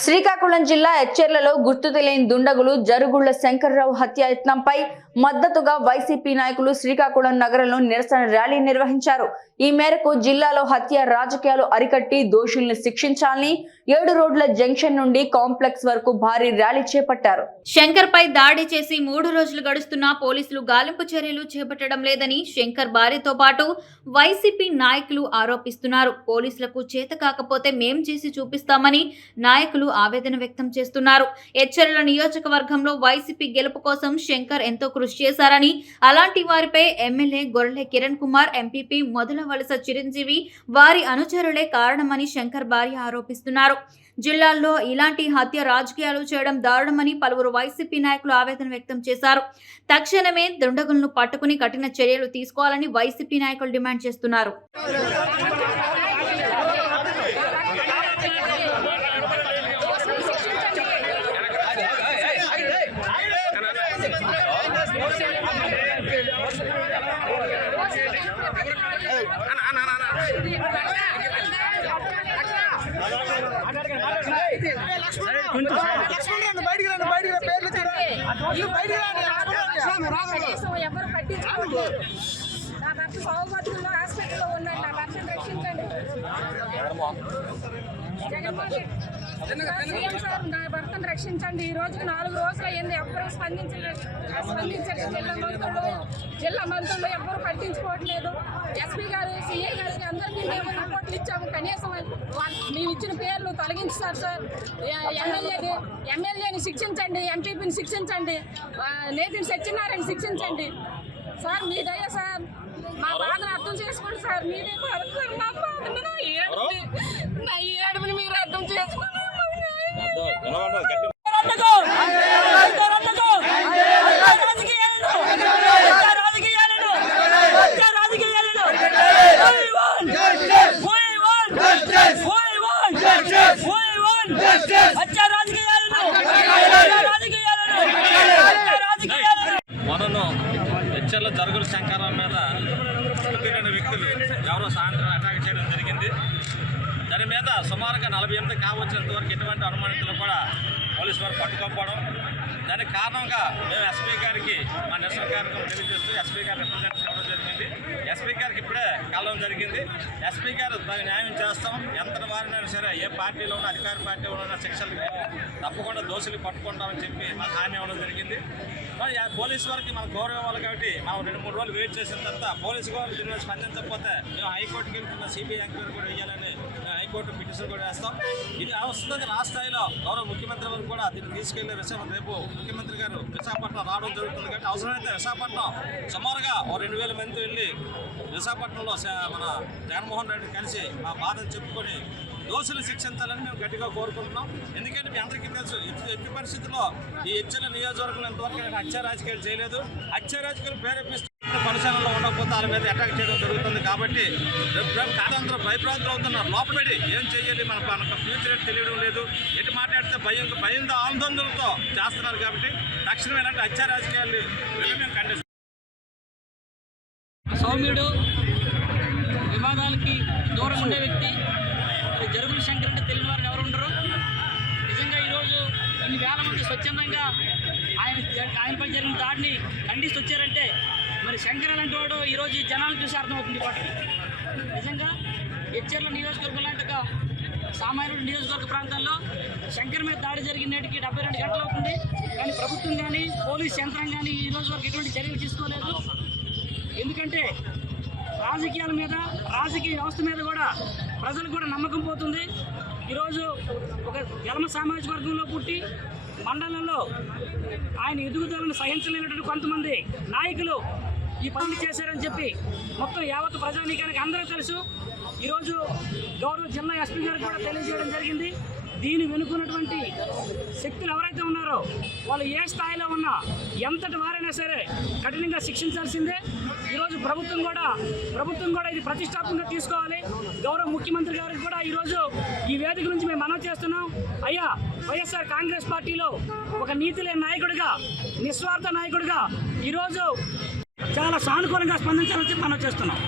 శ్రీకాకుళం జిల్లా ఎచ్చెర్లలో గుర్తు తెలియని దుండగులు జరుగుళ్ళ శంకర్రావు హత్యాయత్నంపై మద్దతుగా వైసీపీ నాయకులు శ్రీకాకుళం నగరంలో నిరసన ర్యాలీ నిర్వహించారు. ఈ మేరకు జిల్లాలో హత్య రాజకీయాలు అరికట్టి దోషుల్ని శిక్షించాలని ఏడు రోడ్ల జంక్షన్ నుండి కాంప్లెక్స్ వరకు భారీ ర్యాలీ చేపట్టారు. శంకర్ పై దాడి చేసి మూడు రోజులు గడుస్తున్నా పోలీసులు గాలింపు చర్యలు చేపట్టడం లేదని శంకర్ భార్యతో పాటు వైసీపీ నాయకులు ఆరోపిస్తున్నారు. పోలీసులకు చేత కాకపోతే మేం చేసి చూపిస్తామని నాయకులు ఆవేదన వ్యక్తం చేస్తున్నారు. హెచ్చరిల నియోజకవర్గంలో వైసీపీ గెలుపు కోసం శంకర్ ఎంతో కృషి చేశారని అలాంటి వారిపై ఎమ్మెల్యే గొర్రె కిరణ్ కుమార్ ఎంపీపీ మొదల వలస చిరంజీవి వారి అనుచరులే కారణమని శంకర్ భార్య ఆరోపిస్తున్నారు. జిల్లాల్లో ఇలాంటి హత్య రాజకీయాలు చేయడం దారుణమని పలువురు వైసీపీ నాయకులు ఆవేదన వ్యక్తం చేశారు. తక్షణమే దుండగులను పట్టుకుని కఠిన చర్యలు తీసుకోవాలని వైసీపీ నాయకులు డిమాండ్ చేస్తున్నారు. లక్ష్మణ్ రండి బయటికి రండి బయటికి రా పేర్లు తీరా బయటికి రండి లక్ష్మణ్ రండి ఎవరు పట్టించుకోవట్లేదు నా భర్త బాగుపడుతుందో హాస్పిటల్లో ఉన్నాడు నా భర్తను రక్షించండి జగన్మోహన్ రెడ్డి సీఎం సార్ నా భర్తను రక్షించండి. ఈ రోజుకి నాలుగు రోజులు అయ్యింది. ఎవ్వరూ స్పందించలేదు స్పందించలేదు. జిల్లా మంత్రులు జిల్లా మంత్రులు ఎవ్వరూ పట్టించుకోవట్లేదు. ఎస్పీ గారు సీఏ గారికి అందరికీ మేము రిపోర్ట్లు ఇచ్చాము. కనీసం మేము ఇచ్చిన పేర్లు తొలగించారు సార్. ఎమ్మెల్యేని ఎమ్మెల్యేని శిక్షించండి. ఎంపీపీని శిక్షించండి. నేతిని సత్యనారాయణ శిక్షించండి. సార్ మీ దయ సార్. మా బాధను అర్థం చేసుకోండి సార్. మీరే సార్ సార్. మా బాధను నా ఏడుపుని నా ఏడుపుని మీరు అర్థం చేసుకోండి. శంకరం మీద రెండు వ్యక్తులు ఎవరో సాయంత్రం అటాక్ చేయడం జరిగింది. దాని మీద సుమారుగా నలభై ఎనిమిది కావచ్చినంత వరకు ఎటువంటి అనుమానితులు కూడా పోలీసు వారు పట్టుకోకపోవడం. దానికి కారణంగా మేము ఎస్పీ గారికి మా నిరసన కార్యక్రమం తెలియజేస్తూ ఎస్పీ గారు రిప్రజెంట్ చేయడం జరిగింది. ఎస్పీ గారికి ఇప్పుడే కలవడం జరిగింది. ఎస్పీ గారు దానికి న్యాయం చేస్తాం. ఎంత వారినైనా సరే ఏ పార్టీలో ఉన్న అధికార పార్టీలో ఉన్న శిక్షలు దోషులు పట్టుకుంటామని చెప్పి మాకు హామీ ఇవ్వడం జరిగింది. మరి ఆ పోలీసు వారికి మన గౌరవం ఇవ్వాలి కాబట్టి మనం రెండు మూడు రోజులు వెయిట్ చేసిన తర్వాత పోలీసు వారు దీని మీద స్పందించకపోతే మేము హైకోర్టుకి వెళ్తున్న సిబిఐ ఎంక్వైరీ కూడా వేయాలని మేము హైకోర్టు పిటిషన్ కూడా వేస్తాం. ఇది వస్తుంది రాష్ట్ర స్థాయిలో గౌరవ ముఖ్యమంత్రి వారు కూడా దీన్ని తీసుకెళ్ళే విషయం రేపు ముఖ్యమంత్రి గారు విశాఖపట్నం రావడం జరుగుతుంది కాబట్టి అవసరమైతే విశాఖపట్నం సుమారుగా ఓ రెండు వేల మంది వెళ్ళి విశాఖపట్నంలో మన జగన్మోహన్ రెడ్డి కలిసి మా బాధను చెప్పుకొని దోషులు శిక్షించాలని మేము గట్టిగా కోరుకుంటున్నాం. ఎందుకంటే మీ అందరికీ తెలుసు ఎట్టి పరిస్థితుల్లో ఈ హెచ్చల నియోజకవర్గం ఎంతవరకు నేను హత్య రాజకీయాలు చేయలేదు. హత్య రాజకీయాలు ప్రేరేపిస్తూ పరిశీలనలో ఉండకపోతే వాళ్ళ మీద అటాక్ చేయడం జరుగుతుంది కాబట్టి రేపు రేపు కాదందరూ అవుతున్నారు. లోపడి ఏం చేయాలి మన మనకు ఫ్యూచర్ తెలియడం లేదు. ఎటు మాట్లాడితే భయం భయంతో ఆందోళనలతో చేస్తున్నారు కాబట్టి తక్షణం ఎలాంటి హత్య రాజకీయాలు మేము ఖండిస్తాం. సౌమ్యుడు వివాదాలకి దూరం ఉండే వ్యక్తి జరుగుల శంకర్ అంటే తెలియని వారు ఎవరు ఉండరు. నిజంగా ఈరోజు ఇన్ని వేల మంది స్వచ్ఛందంగా ఆయన ఆయన ఆయనపై జరిగిన దాడిని ఖండిస్తూ వచ్చారంటే మరి శంకర్ అలాంటి వాడు ఈరోజు ఈ జనాలను చూసి అర్థమవుతుంది వాటికి నిజంగా హెచ్చర్ల నియోజకవర్గం లాంటి ఒక సామాన్యుడు నియోజకవర్గ ప్రాంతాల్లో శంకర్ మీద దాడి జరిగిన నాటికి డెబ్బై రెండు గంటలు అవుతుంది. కానీ ప్రభుత్వం కానీ పోలీస్ యంత్రం కానీ ఈ రోజు వరకు ఎటువంటి చర్యలు తీసుకోలేదు. ఎందుకంటే రాజకీయాల మీద రాజకీయ వ్యవస్థ మీద కూడా ప్రజలకు కూడా నమ్మకం పోతుంది. ఈరోజు ఒక జలమ సామాజిక వర్గంలో పుట్టి మండలంలో ఆయన ఎదుగుదలను సహించలేనటువంటి కొంతమంది నాయకులు ఈ పనులు చేశారని చెప్పి మొత్తం యావత్ ప్రజానీకానికి అందరూ తెలుసు. ఈరోజు గౌరవ జిల్లా ఎస్పీ గారికి కూడా తెలియజేయడం జరిగింది. దీని వెనుకున్నటువంటి శక్తులు ఎవరైతే ఉన్నారో వాళ్ళు ఏ స్థాయిలో ఉన్నా ఎంతటి వారైనా సరే కఠినంగా శిక్షించాల్సిందే. ఈరోజు ప్రభుత్వం కూడా ప్రభుత్వం కూడా ఇది ప్రతిష్టాత్మకంగా తీసుకోవాలి. గౌరవ ముఖ్యమంత్రి గారికి కూడా ఈరోజు ఈ వేదిక నుంచి మేము మనవి చేస్తున్నాం. అయ్యా వైఎస్ఆర్ కాంగ్రెస్ పార్టీలో ఒక నీతి లేని నాయకుడిగా నిస్వార్థ నాయకుడిగా ఈరోజు చాలా సానుకూలంగా స్పందించాలని చెప్పి మనం చేస్తున్నాం.